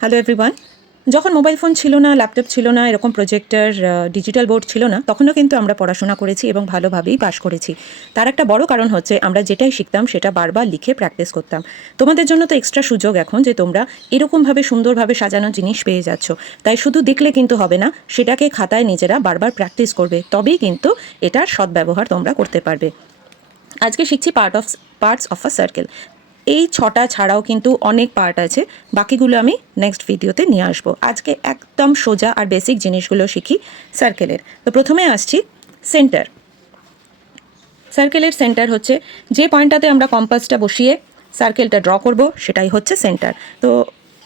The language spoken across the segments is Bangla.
Hello everyone. যখন মোবাইল ফোন ছিল না, ল্যাপটপ ছিল না, এরকম প্রজেক্টর, ডিজিটাল বোর্ড ছিল না, তখনও কিন্তু আমরা পড়াশোনা করেছি এবং ভালোভাবেই পাশ করেছি। তার একটা বড় কারণ হচ্ছে আমরা যেটাই শিখতাম সেটা বারবার লিখে প্র্যাকটিস করতাম। তোমাদের জন্য তো এক্সট্রা সুযোগ এখন যে তোমরা এরকমভাবে সুন্দরভাবে সাজানো জিনিস পেয়ে যাচ্ছ। তাই শুধু দেখলে কিন্তু হবে না, সেটাকে খাতায় নিজেরা বারবার প্র্যাকটিস করবে, তবেই কিন্তু এটার সদ্ব্যবহার তোমরা করতে পারবে। আজকে শিখছি পার্টস অফ আ সার্কেল। এই 6টা ছাড়াও কিন্তু অনেক পার্ট আছে, বাকিগুলো আমি নেক্সট ভিডিওতে নিয়ে আসবো। আজকে একদম সোজা আর বেসিক জিনিসগুলো শিখি সার্কেলের। তো প্রথমে আসছি সেন্টার। সার্কেলের সেন্টার হচ্ছে যে পয়েন্টটাতে আমরা কম্পাসটা বসিয়ে সার্কেলটা ড্র করব, সেটাই হচ্ছে সেন্টার। তো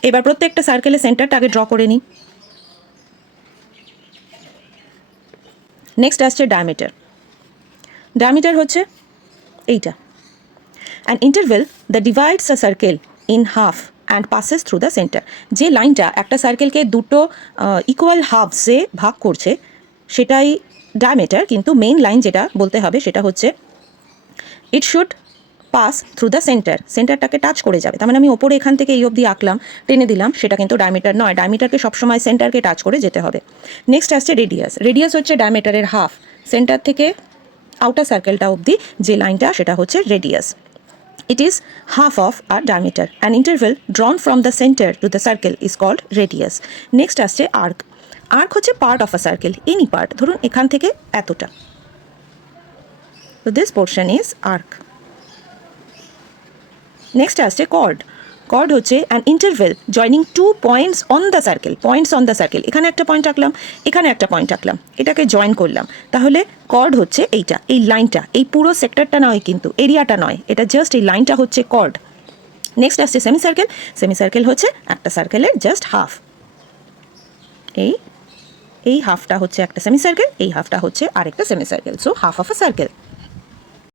এবার প্রত্যেকটা সার্কেলের সেন্টারটা আগে ড্র করে নিই। নেক্সট আসছে ডায়ামিটার। ডায়ামিটার হচ্ছে এইটা। An interval that divides a circle in half and passes through the center. যে লাইনটা একটা সার্কেলকে দুটো ইকুয়াল হাফসে ভাগ করছে সেটাই ডায়ামিটার, কিন্তু মেইন লাইন যেটা বলতে হবে সেটা হচ্ছে it should pass through the center. সেন্টারটাকে টাচ করে যাবে। তার মানে আমি ওপরে এখান থেকে এই অবধি আঁকলাম, টেনে দিলাম, সেটা কিন্তু ডায়ামিটার নয়। ডায়ামিটারকে সবসময় সেন্টারকে টাচ করে যেতে হবে। নেক্সট আসছে রেডিয়াস। রেডিয়াস হচ্ছে ডায়ামিটারের হাফ। সেন্টার থেকে আউটার সার্কেলটা অবধি যে লাইনটা সেটা হচ্ছে radius. It is half of a diameter. An interval drawn from the center to the circle is called radius. Next আসছে arc. Arc হচ্ছে part of a circle, any part. ধরুন এখান থেকে এতটা। So this portion is arc. Next আসছে chord. Chord হচ্ছে an interval joining two points on the circle. Points on the circle. এখানে একটা পয়েন্ট আঁকলাম, এখানে একটা পয়েন্ট আঁকলাম, এটাকে জয়েন করলাম। তাহলে chord হচ্ছে এইটা, এই লাইনটা, এই পুরো সেক্টরটা নয়, কিন্তু এরিয়াটা নয়, এটা জাস্ট এই লাইনটা হচ্ছে chord. নেক্সট আসছে সেমি সার্কেল। সেমি সার্কেল হচ্ছে একটা সার্কেলের জাস্ট হাফ। এই হাফটা হচ্ছে একটা সেমি সার্কেল, এই হাফটা হচ্ছে আরেকটা semi circle. So half of a circle.